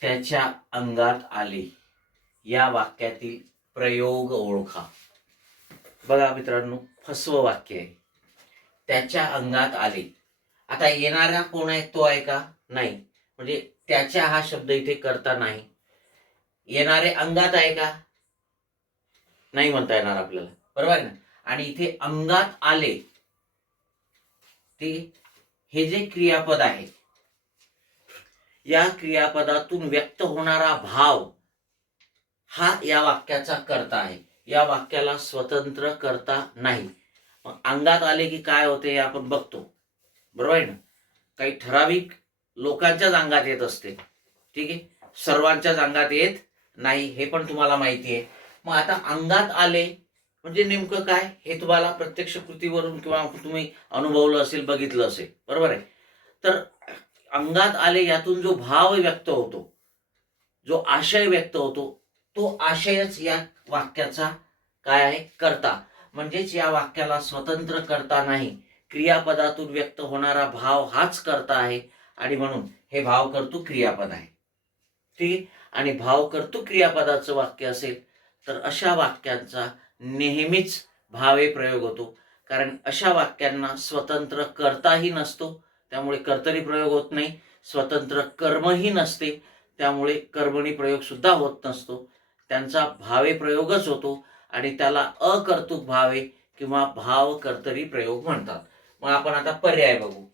त्याच्या अंगात आले. या वाक्यातील प्रयोग ओळखा. बघा मित्रांनो फसवं वाक्य आहे. त्याच्या अंगात आले. आता येणारा कोण आहे? तो आहे का? नाही. म्हणजे त्याच्या हा शब्द इथे करता नाही. येणारे अंगात आहे का? नाही म्हणता येणार आपल्याला. बरोबर आहे ना? आणि इथे अंगात आले. ते हे जे क्रियापद आहे या क्रियापदातून व्यक्त होणारा भाव हा या वाक्याचा करता आहे. या वाक्याला स्वतंत्र करता नाही. मग अंगात आले की काय होते हे आपण बघतो. बरोबर आहे ना? काही ठराविक लोकांच्याच अंगात येत असते. ठीक आहे? सर्वांच्याच अंगात येत नाही हे पण तुम्हाला माहिती आहे. मग आता अंगात आले म्हणजे नेमकं काय? हे तुम्हाला प्रत्यक्ष कृतीवरून किंवा तुम्ही अनुभवलं असेल बघितलं असेल. बरोबर आहे? तर अंगात आले यातून जो भाव व्यक्त होतो जो आशय व्यक्त होतो तो आशयच या वाक्याचा काय आहे? करता. म्हणजेच या वाक्याला स्वतंत्र करता नाही. क्रियापदातून व्यक्त होणारा भाव हाच करता आहे. आणि म्हणून हे भाव कर्तृ क्रियापद आहे. ठीक आहे? आणि भाव कर्तृ क्रियापदाचं वाक्य असेल तर अशा वाक्यांचा नेहमीच भावे प्रयोग होतो. कारण अशा वाक्यांना स्वतंत्र करताही नसतो त्यामुळे कर्तरी प्रयोग होत नाही स्वतंत्र कर्मही नसते त्यामुळे कर्मणी प्रयोग सुद्धा होत नसतो. त्यांचा भावे प्रयोगच होतो आणि त्याला अकर्तुक भावे किंवा भाव कर्तरी प्रयोग म्हणतात. मग आपण आता पर्याय बघू.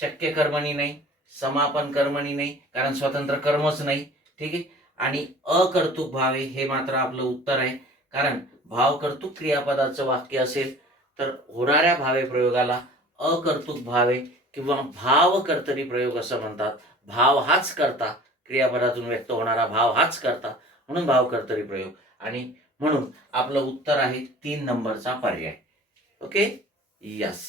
शक्य कर्मणी नाही समापन कर्मणी नाही कारण स्वतंत्र कर्मच नाही ठीक आहे? आणि अकर्तुक भावे हे मात्र आपलं उत्तर आहे. कारण भाव कर्तुक क्रियापदाचं वाक्य असेल तर होणाऱ्या भावे प्रयोगाला अकर्तुक भावे किंवा भाव कर्तरी प्रयोग असं म्हणतात. भाव हाच करता. क्रियापदातून व्यक्त होणारा भाव हाच करता. म्हणून भाव कर्तरी प्रयोग. आणि म्हणून आपलं उत्तर आहे तीन नंबरचा पर्याय. Okay yes